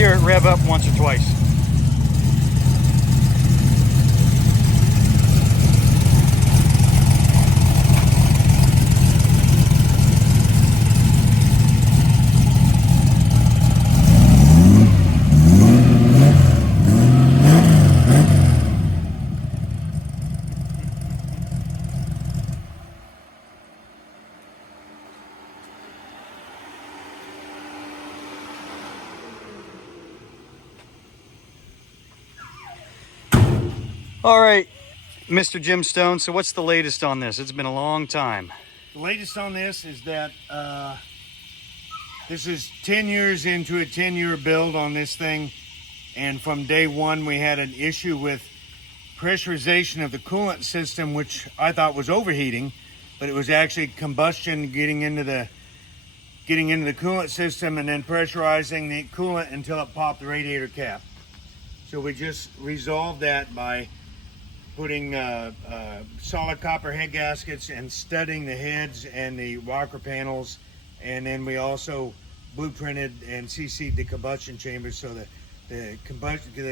hear it rev up once or twice. All right, Mr. Jim Stone, so what's the latest on this? It's been a long time. The latest on this is that this is 10 years into a 10-year build on this thing, and from day one we had an issue with pressurization of the coolant system, which I thought was overheating, but it was actually combustion getting into the coolant system and then pressurizing the coolant until it popped the radiator cap. So we just resolved that by putting solid copper head gaskets and studding the heads and the rocker panels, and then we also blueprinted and CC'd the combustion chambers so that the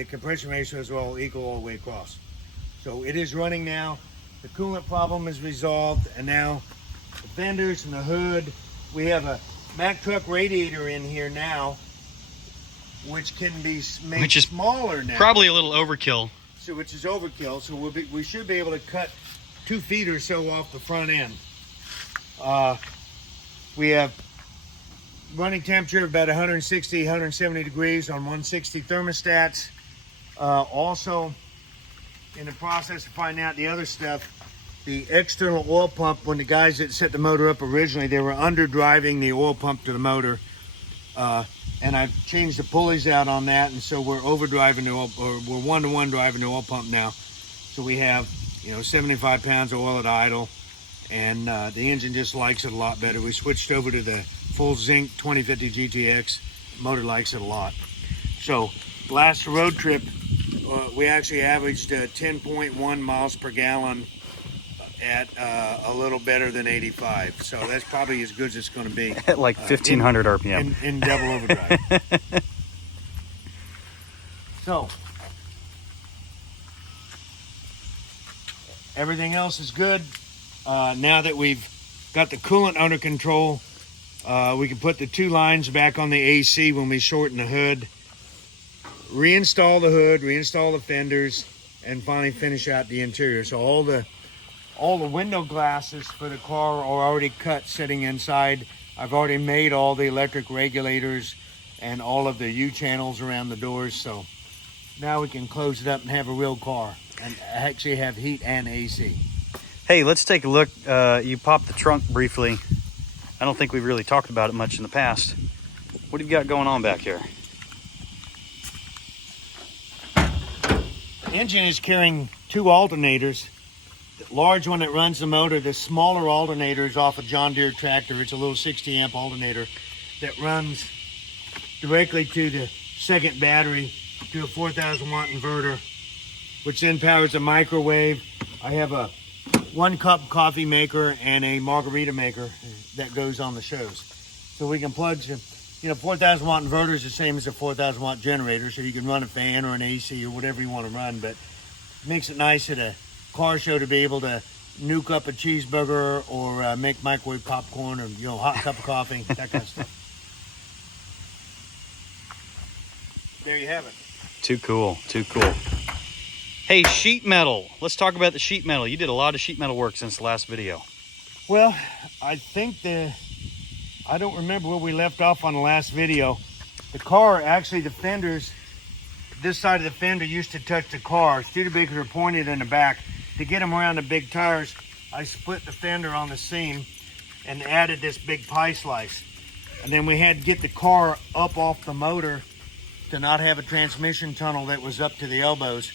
compression ratios are all equal all the way across. So it is running now. The coolant problem is resolved, and now the fenders and the hood. We have a Mack truck radiator in here now, which can be made smaller now. Probably a little overkill. So, which is overkill. So we should be able to cut 2 feet or so off the front end. We have running temperature of about 160, 170 degrees on 160 thermostats. Also, in the process of finding out the other stuff, the external oil pump, when the guys that set the motor up originally, they were under-driving the oil pump to the motor. And I've changed the pulleys out on that, and so we're overdriving the oil, or we're one-to-one driving the oil pump now. So we have, 75 pounds of oil at idle, and the engine just likes it a lot better. We switched over to the full zinc 2050 GTX. Motor likes it a lot. So last road trip, we actually averaged 10.1 miles per gallon at a little better than 85. So that's probably as good as it's going to be. At like 1,500 RPM. In double overdrive. So, everything else is good. Now that we've got the coolant under control, we can put the 2 lines back on the AC when we shorten the hood, reinstall the hood, reinstall the fenders, and finally finish out the interior. So all the window glasses for the car are already cut sitting inside. I've already made all the electric regulators and all of the U-channels around the doors. So now we can close it up and have a real car and actually have heat and AC. Hey, let's take a look. You popped the trunk briefly. I don't think we've really talked about it much in the past. What have you got going on back here? The engine is carrying 2 alternators. The large one that runs the motor, the smaller alternator is off a John Deere tractor. It's a little 60 amp alternator that runs directly to the second battery to a 4,000 watt inverter, which then powers a microwave. I have a 1-cup coffee maker and a margarita maker that goes on the shows. So we can plug, 4,000 watt inverter is the same as a 4,000 watt generator, so you can run a fan or an AC or whatever you want to run, but it makes it nice at a car show to be able to nuke up a cheeseburger or make microwave popcorn or hot cup of coffee, that kind of stuff. There you have it. Too cool. Hey, sheet metal. Let's talk about the sheet metal. You did a lot of sheet metal work since the last video. Well, I think I don't remember where we left off on the last video. The car, actually the fenders, this side of the fender used to touch the car. Studebakers are pointed in the back. To get them around the big tires, I split the fender on the seam and added this big pie slice. And then we had to get the car up off the motor to not have a transmission tunnel that was up to the elbows.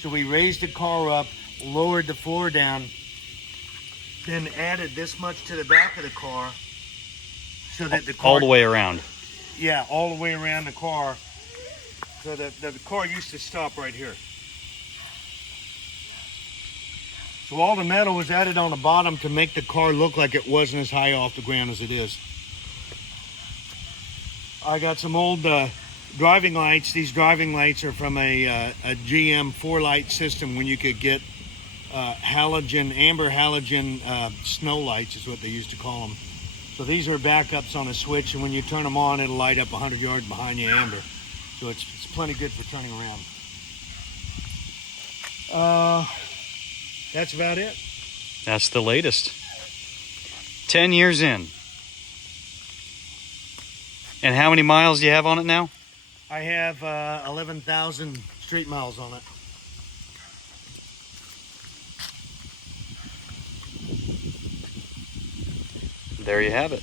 So we raised the car up, lowered the floor down, then added this much to the back of the car so that the car... All the way around. Yeah, all the way around the car. So the car used to stop right here. So all the metal was added on the bottom to make the car look like it wasn't as high off the ground as it is. I got some old driving lights. These driving lights are from a GM 4-light system when you could get amber halogen snow lights is what they used to call them. So these are backups on a switch, and when you turn them on, it'll light up 100 yards behind you amber. So it's plenty good for turning around. That's about it. That's the latest. 10 years in. And how many miles do you have on it now? I have 11,000 street miles on it. There you have it.